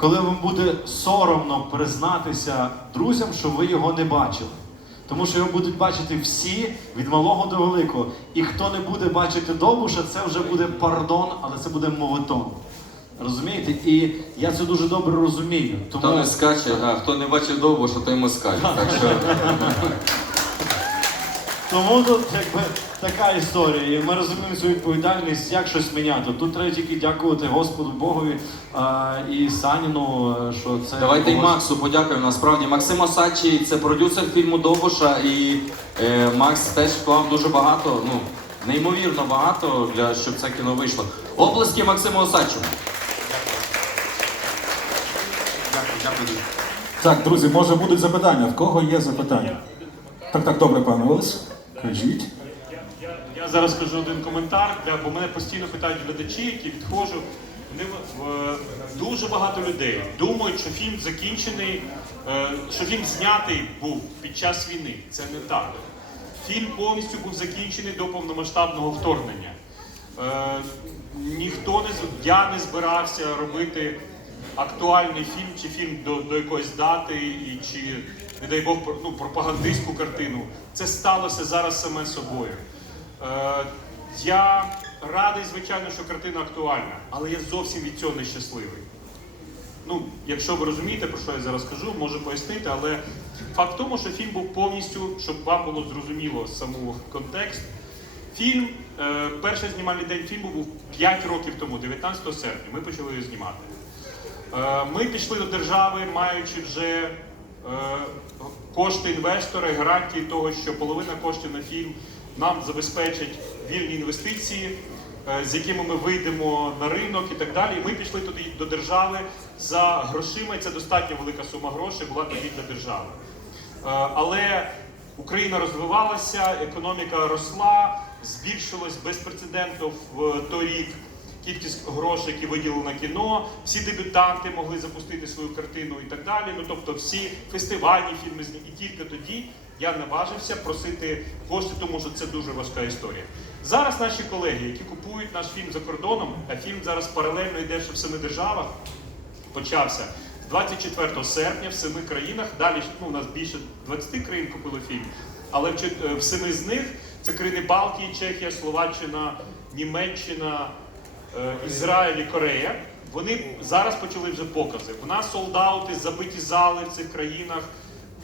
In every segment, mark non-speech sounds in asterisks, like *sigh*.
коли вам буде соромно признатися друзям, що ви його не бачили. Тому що його будуть бачити всі від малого до великого. І хто не буде бачити Довбуша, це вже буде пардон, але це буде моветон. Розумієте? І я це дуже добре розумію. Тому Хто не скаче, а хто не бачив довго, що той москаль. Так що *laughs* Тому тут якби така історія. І ми розуміємо цю відповідальність, як щось міняти. Тут треба тільки дякувати Господу Богові а, і Саніну, е, що це давайте й було- Максу подякуємо. Насправді Максим Осадчий це продюсер фільму Довбуша, і е, Макс теж вклав дуже багато, ну неймовірно багато для щоб це кіно вийшло. Оплески Максиму Осадчому. Дякую, дякую дуже. Так, друзі, може будуть запитання. В кого є запитання? Так, так, добре, пане Олес. Кажіть. Я, я зараз скажу один коментар, для, бо мене постійно питають глядачі, які відходжу. Вони, в- дуже багато людей думають, що фільм закінчений, е, що фільм знятий був під час війни. Це не так. Фільм повністю був закінчений до повномасштабного вторгнення. Е, ніхто не я не збирався робити актуальний фільм чи фільм до, до якоїсь дати, і чи, не дай Бог, ну, пропагандистську картину. Це сталося зараз саме собою. Е, я радий, звичайно, що картина актуальна, але я зовсім від цього не щасливий. Ну, якщо ви розумієте, про що я зараз кажу, можу пояснити, але факт в тому, що фільм був повністю, щоб вам було зрозуміло саму контекст. Фільм, е, перший знімальний день фільму був 5 років тому, 19 серпня. Ми почали його знімати. Е, Ми пішли до держави, маючи вже кошти інвестора, і гарантії того, що половина коштів на фільм нам забезпечить вільні інвестиції, е, з якими ми вийдемо на ринок і так далі. Ми пішли туди до держави за грошима, це достатньо велика сума грошей була тоді для держави. Е, Але Україна розвивалася, економіка росла, збільшилось безпрецедентно в той рік кількість грошей, які виділили кіно. Всі дебютанти могли запустити свою картину і так далі. Ну тобто, всі фестивальні фільми зні- і тільки тоді я наважився просити кошти, тому що це дуже важка історія. Зараз наші колеги, які купують наш фільм за кордоном, а фільм зараз паралельно йде ще в семи державах почався 24 серпня в семи країнах. Далі ну, у нас більше 20 країн купили фільм, але в, семи з них це країни Балтії, Чехія, Словаччина, Німеччина, Ізраїль і Корея. Вони зараз почали вже покази. У нас солдаути, забиті зали в цих країнах.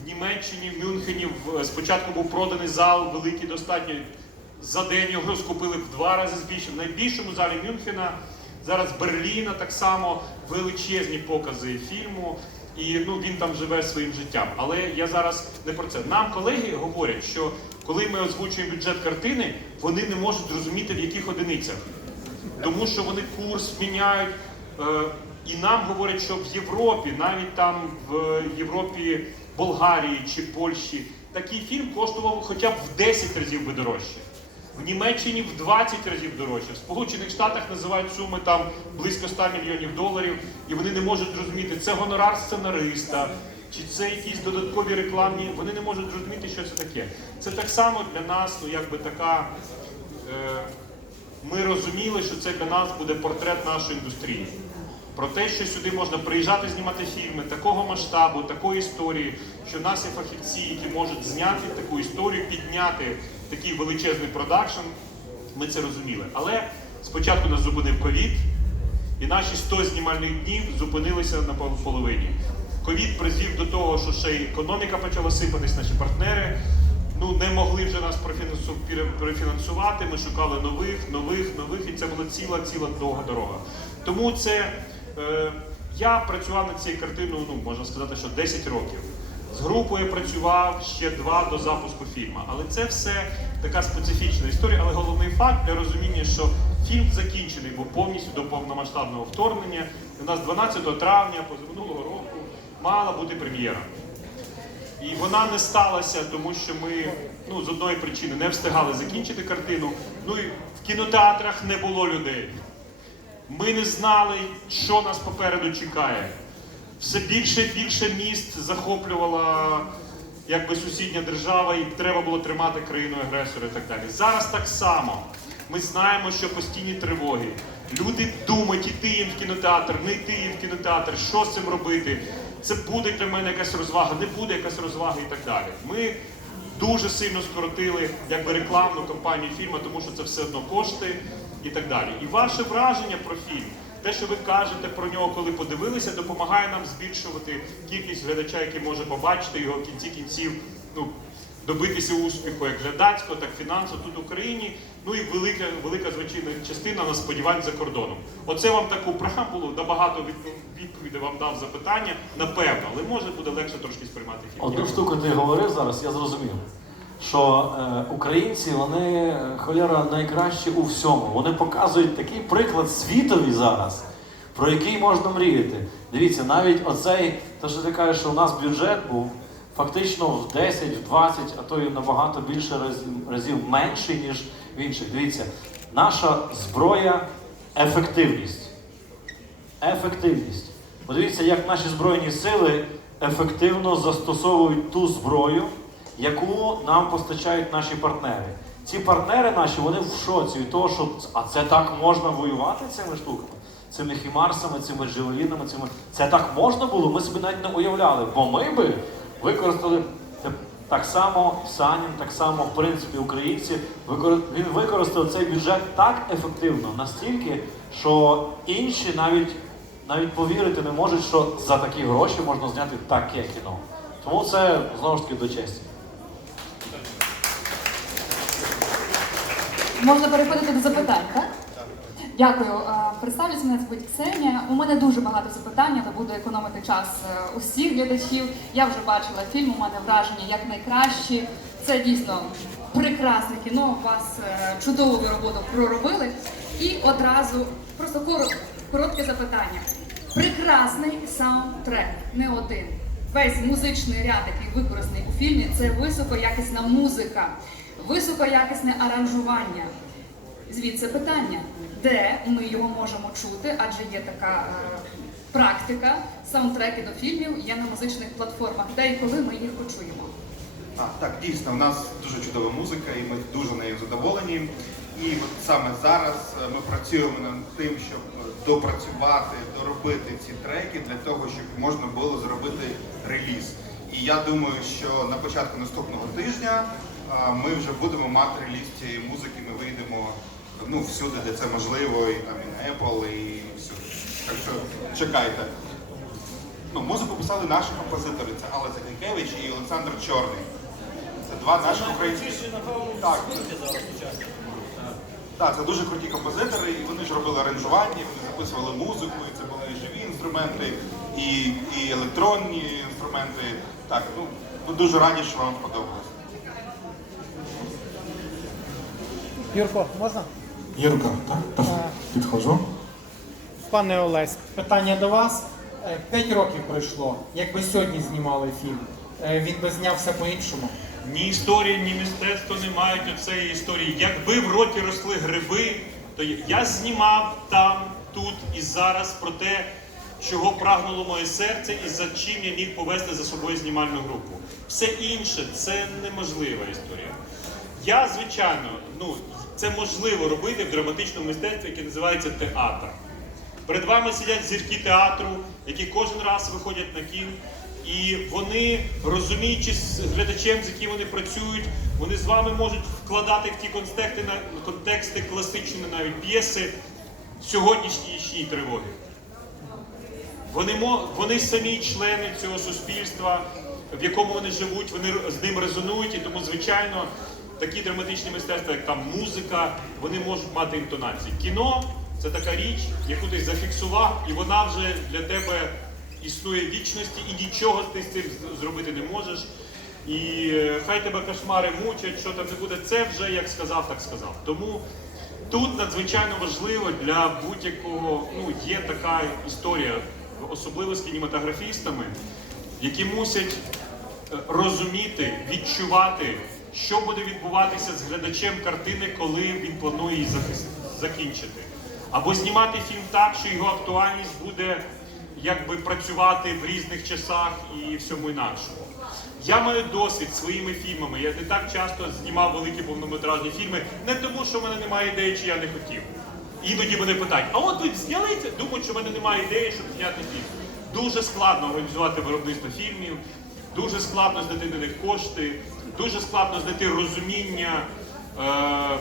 В Німеччині, в Мюнхені в- спочатку був проданий зал, великий достатньо. За день його скупили в два рази збільше. В найбільшому залі Мюнхена Зараз Берліна так само величезні покази фільму, і ну він там живе своїм життям. Але я зараз не про це. Нам колеги говорять, що коли ми озвучуємо бюджет картини, вони не можуть зрозуміти в яких одиницях, тому що вони курс міняють. Е, і нам говорять, що в Європі, навіть там в Європі, Болгарії чи Польщі, такий фільм коштував хоча б в 10 разів би дорожче. В Німеччині в 20 разів дорожче. В Сполучених Штатах називають суми там близько 100 мільйонів доларів, і вони не можуть зрозуміти, це гонорар сценариста, чи це якісь додаткові рекламні. Вони не можуть зрозуміти, що це таке. Це так само для нас, ну якби така. Е, ми розуміли, що це для нас буде портрет нашої індустрії. Про те, що сюди можна приїжджати знімати фільми такого масштабу, такої історії, що є фахівці, які можуть зняти таку історію, підняти такий величезний продакшн. Ми це розуміли. Але спочатку нас зупинив ковід, і наші 100 знімальних днів зупинилися на половині. Ковід призвів до того, що ще й економіка почала сипатись, наші партнери ну, не могли вже нас профінансу- пере- перефінансувати. Ми шукали нових, нових, нових, і це була ціла, ціла довга дорога. Тому це е, я працював над цією картиною, ну можна сказати, що 10 років. З групою працював ще два до запуску фільму. Але це все така специфічна історія. Але головний факт для розуміння, що фільм закінчений, був повністю до повномасштабного вторгнення. У нас 12 травня позаминулого року мала бути прем'єра. І вона не сталася, тому що ми ну, з одної причини не встигали закінчити картину. Ну і в кінотеатрах не було людей. Ми не знали, що нас попереду чекає. Все більше і більше міст захоплювала якби сусідня держава, і треба було тримати країну агресора і так далі. Зараз так само. Ми знаємо, що постійні тривоги. Люди думають, іти їм в кінотеатр, не йти їм в кінотеатр, що з цим робити. Це буде для мене якась розвага, не буде якась розвага і так далі. Ми дуже сильно скоротили якби рекламну кампанію фільму, тому що це все одно кошти і так далі. І ваше враження про фільм, те, що ви кажете про нього, коли подивилися, допомагає нам збільшувати кількість глядача, який може побачити його в кінці кінців. Ну, добитися успіху як глядацького, так і фінансового тут в Україні. Ну і велика, велика звичайна частина на сподівань за кордоном. Оце вам таку преамбулу, набагато відпо- відповідей вам дав запитання, напевно, але може буде легше трошки сприймати фільм. Одну штуку ти говорив зараз, я зрозумів. Що е, українці, вони е, холєра найкращі у всьому. Вони показують такий приклад світові зараз, про який можна мріяти. Дивіться, навіть оцей, те, що ти кажеш, що у нас бюджет був фактично в 10, в 20, а то і набагато більше разів, разів менший, ніж в інших. Дивіться, наша зброя ефективність. Ефективність. Подивіться, як наші Збройні сили ефективно застосовують ту зброю, яку нам постачають наші партнери. Ці партнери наші, вони в шоці від того, що а це так можна воювати цими штуками, цими хімарсами, цими джевелінами, цими. Це так можна було, ми собі навіть не уявляли, бо ми би використали це так само Санін, так само, в принципі, українці. Він використав цей бюджет так ефективно, настільки, що інші навіть навіть повірити не можуть, що за такі гроші можна зняти таке кіно. Тому це знову ж таки до честі. Можна переходити до запитань, так? Дякую. А, Представлюсь, мене звуть Ксенія. У мене дуже багато запитань, але буду економити час е, усіх глядачів. Я вже бачила фільм, у мене враження як найкращі. Це дійсно прекрасне кіно. Вас е, чудову роботу проробили. І одразу просто коротке запитання. Прекрасний саундтрек, не один. Весь музичний ряд, який використаний у фільмі, це високоякісна музика, високоякісне аранжування. Звідси питання, де ми його можемо чути, адже є така е, практика, саундтреки до фільмів є на музичних платформах, де і коли ми їх почуємо. А, так, дійсно, у нас дуже чудова музика, і ми дуже нею задоволені. І от саме зараз е, ми працюємо над тим, щоб е, допрацювати, доробити ці треки для того, щоб можна було зробити реліз. І я думаю, що на початку наступного тижня ми вже будемо мати реліз цієї музики. Ми вийдемо ну, всюди, де це можливо, і там і на Apple, і всюди. Так що чекайте. Ну, музику писали наші композитори. Це Алла Закінкевич і Олександр Чорний. Це два наші українські. Так. Так, це дуже круті композитори, і вони ж робили аранжування, вони записували музику, і це були і живі інструменти, і, і електронні інструменти. Так, ну ми дуже раді, що вам сподобалось. Юрко, можна? Єрка, так? Так, підходжу. Пане Олесь, питання до вас. Е, П'ять років пройшло. Якби сьогодні знімали фільм, е, він би знявся по-іншому. Ні історія, ні мистецтво не мають оцеї історії. Якби в роті росли гриби, то я- я знімав там, тут і зараз про те, чого прагнуло моє серце і за чим я міг повести за собою знімальну групу. Все інше це неможлива історія. Я, звичайно, ну це можливо робити в драматичному мистецтві, яке називається театр. Перед вами сидять зірки театру, які кожен раз виходять на кін, і вони, розуміючи з глядачем, з яким вони працюють, вони з вами можуть вкладати в ті контексти, контексти класичні навіть п'єси сьогоднішньої тривоги. Вони, вони самі члени цього суспільства, в якому вони живуть, вони з ним резонують, і тому, звичайно, такі драматичні мистецтва, як там музика, вони можуть мати інтонації. Кіно це така річ, яку ти зафіксував, і вона вже для тебе існує в вічності, і нічого ти з цим зробити не можеш. І е, хай тебе кошмари мучать, що там не буде, це вже як сказав, так сказав. Тому Тут надзвичайно важливо для будь-якого, ну є така історія, особливо з кінематографістами, які мусять е, розуміти, відчувати, що буде відбуватися з глядачем картини, коли він планує її закінчити. Або знімати фільм так, що його актуальність буде якби працювати в різних часах і всьому інакшому. Я маю досвід своїми фільмами. Я не так часто знімав великі повнометражні фільми, не тому, що в мене немає ідеї, чи я не хотів. іноді мене питають, а от ви зняли це? Думають, що в мене немає ідеї, щоб зняти фільм. Дуже складно організувати виробництво фільмів, дуже складно знайти на них кошти, дуже складно знайти розуміння е,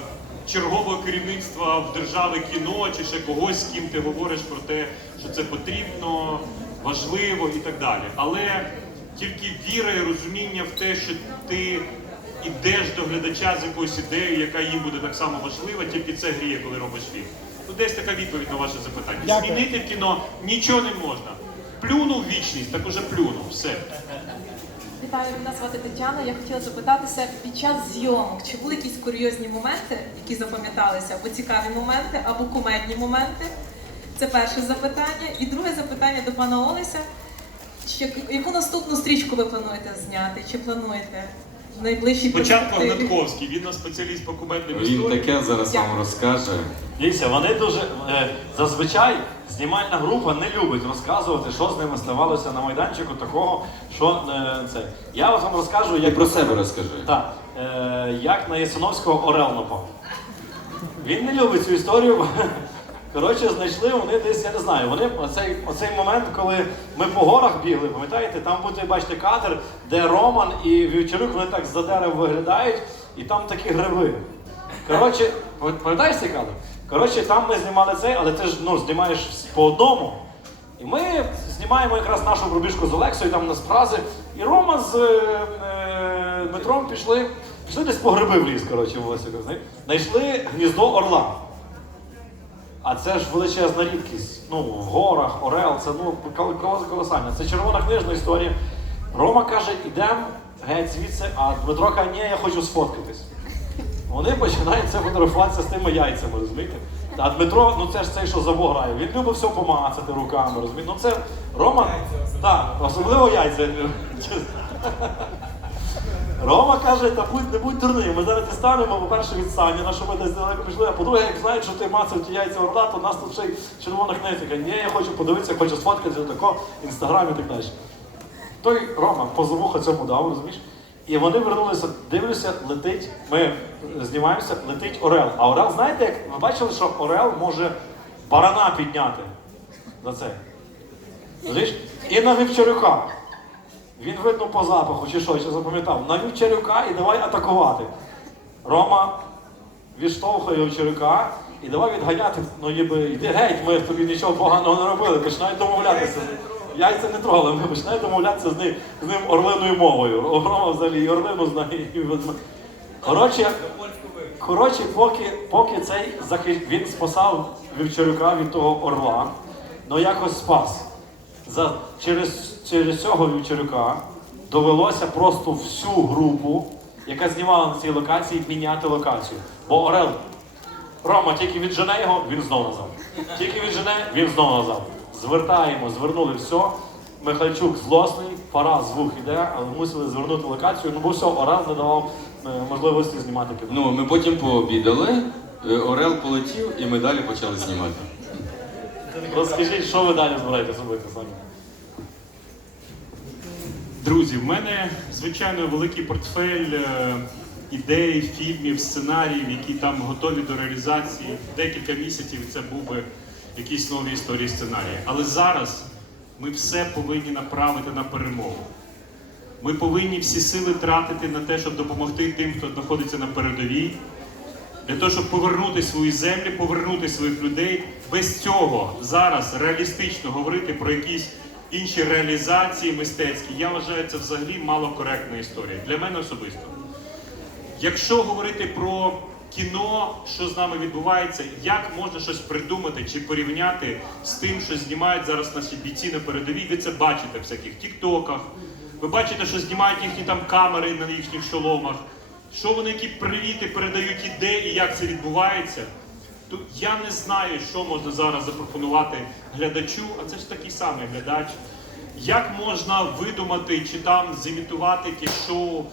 чергового керівництва в держави кіно чи ще когось, з ким ти говориш про те, що це потрібно, важливо і так далі. Але тільки віра і розуміння в те, що ти ідеш до глядача з якоюсь ідеєю, яка їм буде так само важлива, тільки це гріє, коли робиш фільм. Ну, десь така відповідь на ваше запитання. Змінити в кіно нічого не можна. Плюнув вічність, так уже плюнув. Все. Вітаю, мене звати Тетяна. Я хотіла запитатися під час зйомок, чи були якісь курйозні моменти, які запам'яталися, або цікаві моменти, або кумедні моменти? Це перше запитання. І друге запитання до пана Олеся. Чи, яку наступну стрічку ви плануєте зняти? Чи плануєте в найближчій Спочатку перспективі? Гнатковський, він у нас спеціаліст по кумедним Він історіям. таке зараз вам розкаже. Дивіться, вони дуже е, зазвичай знімальна група не любить розказувати, що з ними ставалося на майданчику такого, що е, це. Я вам розкажу, як про себе розкажи. Так, е, як на Ясиновського Орел напав. Він не любить цю історію. Коротше, знайшли вони десь, я не знаю, вони оцей, оцей момент, коли ми по горах бігли, пам'ятаєте, там буде, бачите, кадр, де Роман і Вівчарук, вони так за дерев виглядають, і там такі гриби. Коротше, пам'ятаєш цей кадр? Коротше, там ми знімали цей, але ти ж ну, знімаєш по одному. І ми знімаємо якраз нашу пробіжку з Олексою, там у нас фрази. І Рома з е, е, Дмитром пішли, пішли десь по гриби в ліс, коротше, Знайшли гніздо орла. А це ж величезна рідкість. Ну, в горах, Орел, це ну кол- кол- Це червона книжна історія. Рома каже, ідемо геть звідси, а Дмитро каже, ні, я хочу сфоткатись. Вони починають це фотографуватися з тими яйцями, розумієте? А Дмитро, ну це ж цей, що за грає, він любить все помацати руками, розумієте? Ну це Рома, так, особливо яйця. Рома каже, та будь не будь дурним, ми зараз дістанемо, по-перше, від Саніна, що ми десь далеко пішли, а по-друге, як знають, що ти мацав ті яйця орла, то у нас тут ще й червона книжка. Ні, я хочу подивитися, хочу сфоткатися тако, інстаграм і так далі. Той Рома позовуха цьому дав, розумієш? І вони вернулися, дивлюся, летить, ми знімаємося, летить Орел. А Орел, знаєте, як ви бачили, що Орел може барана підняти за це. І на Вівчарюка. Він видно по запаху, чи що, чи запам'ятав. На Вівчарюка і давай атакувати. Рома відштовхує Вівчарюка і давай відганяти, ну ніби йди геть, ми тобі нічого поганого не робили, починають домовлятися. Яйця не трогали, ми починаємо домовлятися з ним, з ним орлиною мовою. Рома взагалі і орлину знає. Коротше, коротше, поки, поки цей захи... він спасав Вівчарюка від того орла, ну якось спас. За, через, через цього Вівчарюка довелося просто всю групу, яка знімала на цій локації, міняти локацію. Бо Орел, Рома тільки віджене його, він знов назад. Тільки віджене, він знов назад. Звертаємо, звернули все. Михальчук злосний, пора звук іде, але мусили звернути локацію, ну бо все, Орел не давав е, можливості знімати кіно. Ну, ми потім пообідали, е, Орел полетів, і ми далі почали знімати. Розкажіть, що ви далі збираєтесь робити самі? Друзі, в мене звичайно великий портфель е, ідей, фільмів, сценаріїв, які там готові до реалізації. Декілька місяців це був би якісь нові історії сценарії. Але зараз ми все повинні направити на перемогу. Ми повинні всі сили тратити на те, щоб допомогти тим, хто знаходиться на передовій, для того, щоб повернути свої землі, повернути своїх людей. Без цього зараз реалістично говорити про якісь інші реалізації мистецькі, я вважаю, це взагалі малокоректна історія. Для мене особисто. Якщо говорити про кіно, що з нами відбувається, як можна щось придумати чи порівняти з тим, що знімають зараз наші бійці на передовій, ви це бачите в всяких тіктоках. Ви бачите, що знімають їхні там камери на їхніх шоломах. Що вони які привіти передають ідеї, і як це відбувається. То я не знаю, що можна зараз запропонувати глядачу, а це ж такий самий глядач. Як можна видумати чи там зімітувати якесь шоу,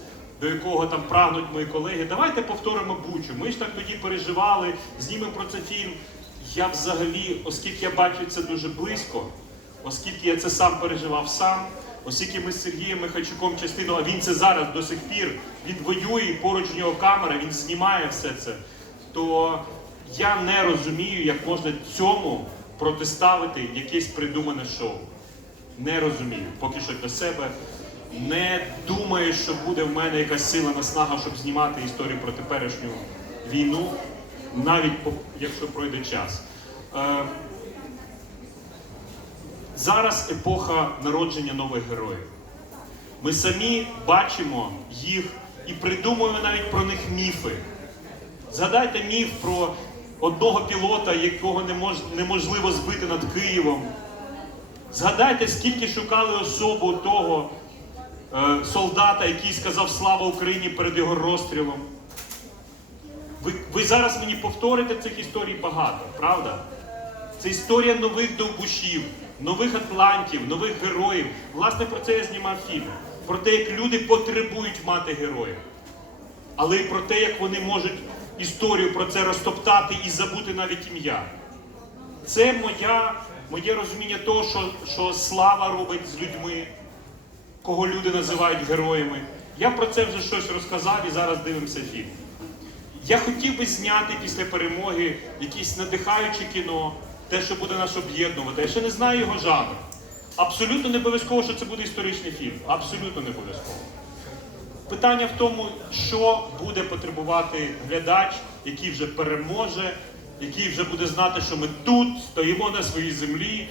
до якого там прагнуть мої колеги? Давайте повторимо Бучу. Ми ж так тоді переживали, знімемо про це фільм. Я взагалі, оскільки я бачу це дуже близько, оскільки я це сам переживав сам, оскільки ми з Сергієм Михайчуком частину, а він це зараз до сих пір, він воює, поруч в нього камера, він знімає все це, то я не розумію, як можна цьому протиставити якесь придумане шоу. Не розумію. Поки що для себе. Не думаю, що буде в мене якась сила наснага, щоб знімати історію про теперішню війну, навіть якщо пройде час. Е, зараз епоха народження нових героїв. Ми самі бачимо їх і придумуємо навіть про них міфи. Згадайте міф про одного пілота, якого не мож- неможливо збити над Києвом. Згадайте, скільки шукали особу того солдата, який сказав Слава Україні перед його розстрілом. Ви, ви зараз мені повторите цих історій багато, правда? Це історія нових довбушів, нових атлантів, нових героїв. Власне, про це я знімав фільм. Про те, як люди потребують мати героїв. Але й про те, як вони можуть історію про це розтоптати і забути навіть ім'я. Це моя, моє розуміння того, що, що слава робить з людьми, кого люди називають героями. Я про це вже щось розказав і зараз дивимося фільм. Я хотів би зняти після перемоги якесь надихаюче кіно, те, що буде нас об'єднувати. Я ще не знаю його жанр. Абсолютно не обов'язково, що це буде історичний фільм. Абсолютно не обов'язково. Питання в тому, що буде потребувати глядач, який вже переможе, який вже буде знати, що ми тут стоїмо на своїй землі,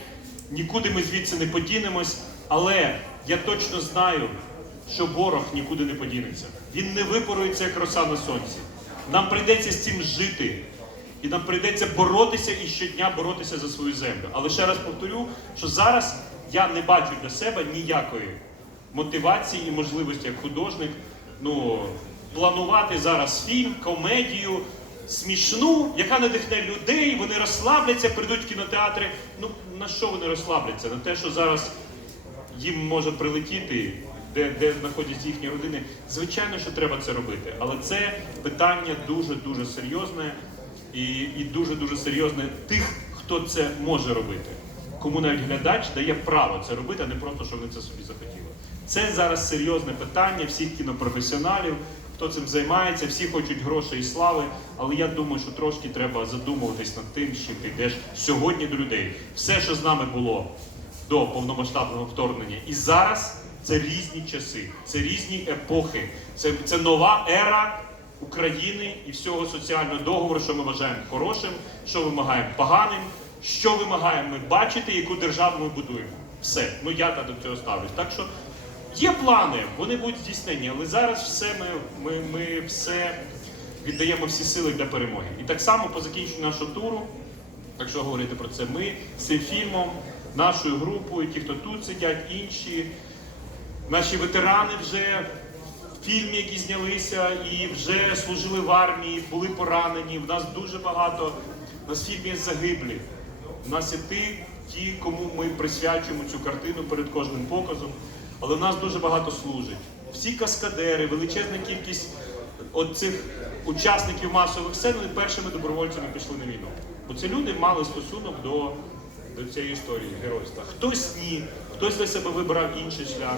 нікуди ми звідси не подінемось. Але я точно знаю, що ворог нікуди не подінеться. Він не випарується як роса на сонці. Нам прийдеться з цим жити. І нам прийдеться боротися і щодня боротися за свою землю. Але ще раз повторю, що зараз я не бачу для себе ніякої мотивації і можливості як художник ну, планувати зараз фільм, комедію смішну, яка надихне людей, вони розслабляться, прийдуть в кінотеатри. Ну на що вони розслабляться? На те, що зараз їм може прилетіти, де, де знаходяться їхні родини. Звичайно, що треба це робити. Але це питання дуже-дуже серйозне і, і дуже-дуже серйозне тих, хто це може робити. Кому навіть глядач дає право це робити, а не просто, що вони це собі захотіли. Це зараз серйозне питання всіх кінопрофесіоналів, хто цим займається, всі хочуть грошей і слави, але я думаю, що трошки треба задумуватись над тим, чим ти йдеш сьогодні до людей. Все, що з нами було до повномасштабного вторгнення, і зараз це різні часи, це різні епохи, це, це нова ера України і всього соціального договору, що ми вважаємо хорошим, що вимагаємо поганим, що вимагаємо ми бачити, яку державу ми будуємо. Все, ну я так до цього ставлюсь. Так що є плани, вони будуть здійснені, але зараз все ми, ми, ми все віддаємо всі сили для перемоги. І так само по закінченню нашого туру, якщо говорити про це, ми з цим фільмом, нашою групою, ті, хто тут сидять, інші, наші ветерани вже в фільмі, які знялися, і вже служили в армії, були поранені. В нас дуже багато. У нас в фільмі загиблі. У нас є ті, ті, кому ми присвячуємо цю картину перед кожним показом. Але в нас дуже багато служить. Всі каскадери, величезна кількість от цих учасників масових сцен, першими добровольцями пішли на війну. Бо ці люди мали стосунок до, до цієї історії геройства. Хтось ні, хтось для себе вибрав інший шлях.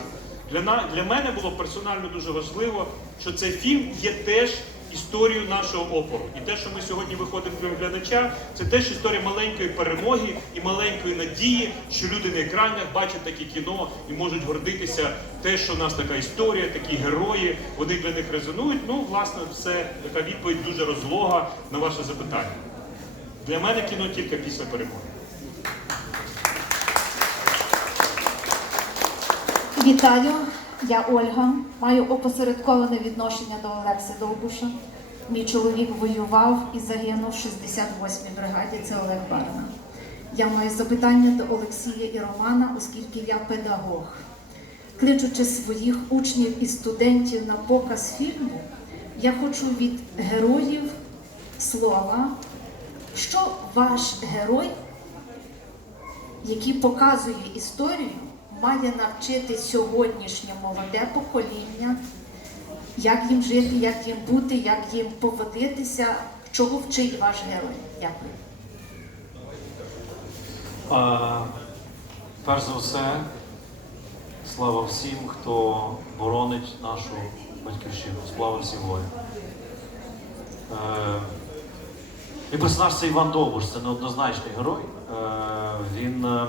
Для, на, для мене було персонально дуже важливо, що цей фільм є теж історією нашого опору. І те, що ми сьогодні виходимо до глядача, це теж історія маленької перемоги і маленької надії, що люди на екранах бачать таке кіно і можуть гордитися те, що в нас така історія, такі герої, вони для них резонують. Ну, власне, це така відповідь дуже розлога на ваше запитання. Для мене кіно тільки після перемоги. Вітаю, я Ольга. Маю опосередковане відношення до Олекси Довбуша. Мій чоловік воював і загинув в 68-й бригаді. Це Олег Барна. Я маю запитання до Олексія і Романа, оскільки я педагог. Кличучи своїх учнів і студентів на показ фільму, я хочу від героїв слова, що ваш герой який показує історію, має навчити сьогоднішнє молоде покоління, як їм жити, як їм бути, як їм поводитися, чого вчить ваш герой. Дякую. А, перш за все, слава всім, хто боронить нашу батьківщину. Слава всім воїнам. Е, Мій персонаж це Іван Довбуш, це неоднозначний герой. Е, він, е,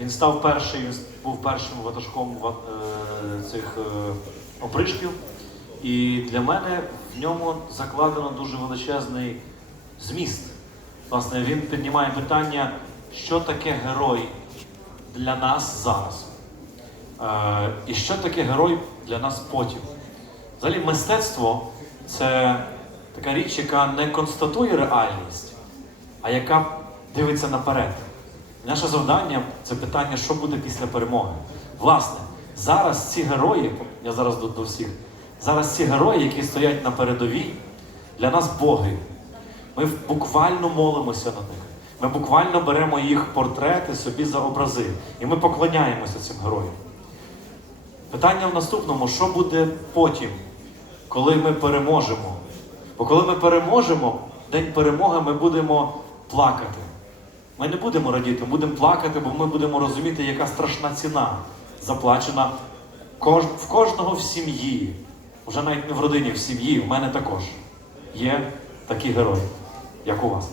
він став перший, він був першим ватажком е, цих е, опришків. І для мене в ньому закладено дуже величезний зміст. Власне, він піднімає питання, що таке герой для нас зараз. Е, і що таке герой для нас потім. Взагалі, мистецтво це така річ, яка не констатує реальність, а яка дивиться наперед. Наше завдання це питання, що буде після перемоги. Власне, зараз ці герої, я зараз до, до всіх, зараз ці герої, які стоять на передовій, для нас боги. Ми буквально молимося на них. Ми буквально беремо їх портрети собі за образи. І ми поклоняємося цим героям. Питання в наступному: що буде потім, коли ми переможемо? Бо коли ми переможемо, день перемоги ми будемо плакати. Ми не будемо радіти, ми будемо плакати, бо ми будемо розуміти, яка страшна ціна заплачена в кожного в сім'ї. Вже навіть не в родині, в сім'ї, в мене також є такі герої, як у вас.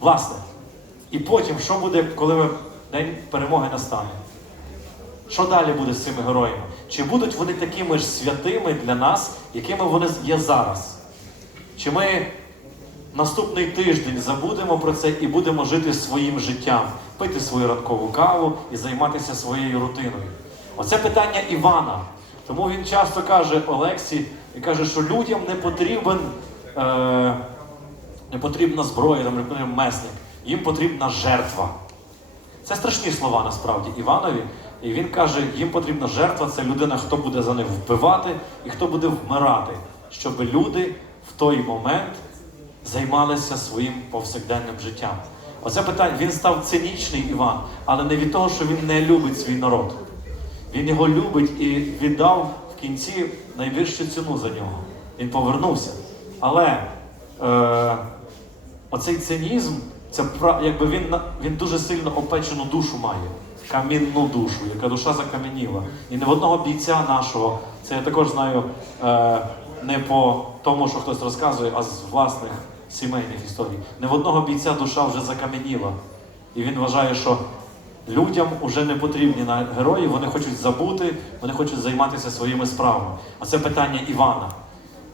Власне, і потім, що буде, коли день перемоги настане? Що далі буде з цими героями? Чи будуть вони такими ж святими для нас, якими вони є зараз? Чи ми наступний тиждень забудемо про це і будемо жити своїм життям, пити свою ранкову каву і займатися своєю рутиною? Оце питання Івана. Тому він часто каже Олексі і каже, що людям не потрібен, е, не потрібна зброя, там, месник, їм потрібна жертва. Це страшні слова насправді Іванові. І він каже, їм потрібна жертва, це людина, хто буде за них вбивати і хто буде вмирати, щоб люди в той момент займалися своїм повсякденним життям. Оце питання, він став цинічний Іван, але не від того, що він не любить свій народ. Він його любить і віддав в кінці найвищу ціну за нього. Він повернувся. Але е, оцей цинізм, це якби він, він дуже сильно опечену душу має, камінну душу, яка душа закам'яніла. І не в одного бійця нашого, це я також знаю е, не по тому, що хтось розказує, а з власних сімейних історій. Не в одного бійця душа вже закам'яніла. І він вважає, що людям вже не потрібні герої, вони хочуть забути, вони хочуть займатися своїми справами. А це питання Івана.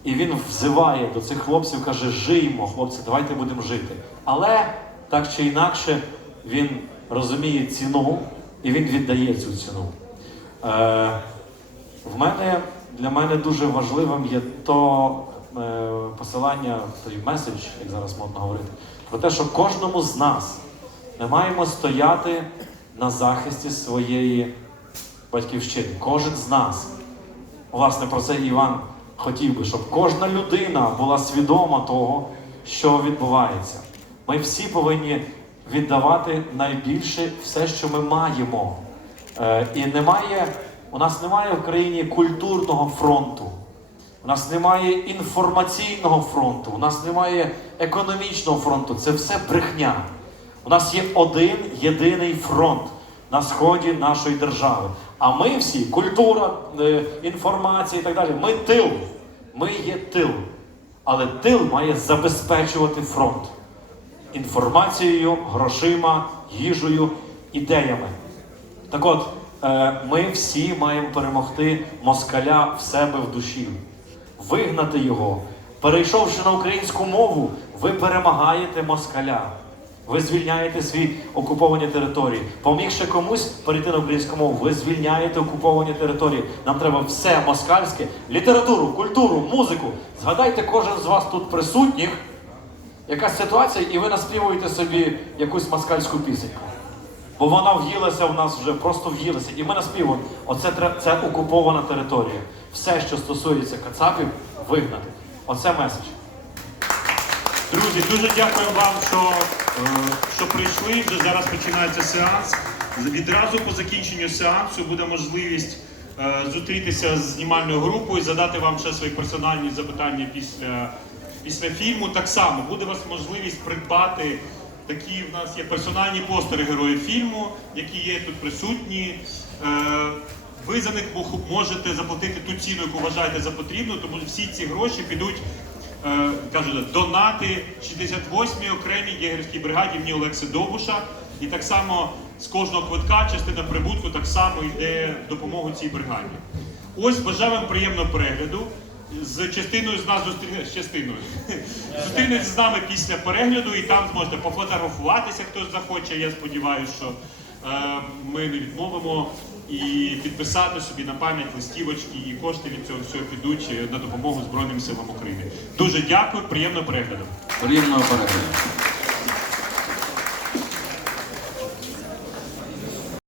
І він взиває до цих хлопців, каже: жиймо, хлопці, давайте будемо жити. Але так чи інакше він розуміє ціну і він віддає цю ціну. Е, в мене для мене дуже важливим є то посилання, той меседж, як зараз модно говорити, про те, що кожному з нас ми маємо стояти на захисті своєї батьківщини. Кожен з нас. Власне, про це Іван хотів би, щоб кожна людина була свідома того, що відбувається. Ми всі повинні віддавати найбільше все, що ми маємо. Е, і немає, у нас немає в країні культурного фронту. У нас немає інформаційного фронту, у нас немає економічного фронту. Це все брехня. У нас є один єдиний фронт на сході нашої держави. А ми всі, культура, е, інформація і так далі, ми тил. Ми є тил. Але тил має забезпечувати фронт інформацією, грошима, їжею, ідеями. Так от, е, ми всі маємо перемогти москаля в себе в душі, вигнати його. Перейшовши на українську мову, ви перемагаєте москаля. Ви звільняєте свої окуповані території. Помігши комусь перейти на українську мову, ви звільняєте окуповані території. Нам треба все москальське, літературу, культуру, музику. Згадайте кожен з вас тут присутніх, якась ситуація, і ви наспівуєте собі якусь москальську пісеньку. Бо вона в'їлася в нас вже, просто в'їлася. І ми наспівуємо. Оце це окупована територія. Все, що стосується кацапів, вигнати. Оце меседж. Друзі, дуже дякую вам, що, е, що прийшли. Вже зараз починається сеанс. Відразу по закінченню сеансу буде можливість е, зустрітися з знімальною групою, задати вам ще свої персональні запитання після, після фільму. Так само буде у вас можливість придбати такі в нас є персональні постери героїв фільму, які є тут присутні. Ви за них можете заплатити ту ціну, яку вважаєте за потрібну, тому всі ці гроші підуть е, кажу, донати 68-й окремій єгерській бригаді імені Олекси Довбуша. І так само з кожного квитка частина прибутку так само йде в допомогу цій бригаді. Ось бажаю вам приємного перегляду. З частиною з нас зустріне з частиною. *laughs* Зустрінеться з нами після перегляду, і там зможете пофотографуватися, хто захоче. Я сподіваюся, що е, ми не відмовимо і підписати собі на пам'ять листівочки, і кошти від цього всього підуть на допомогу Збройним силам України. Дуже дякую, приємного перегляду. Приємного перегляду.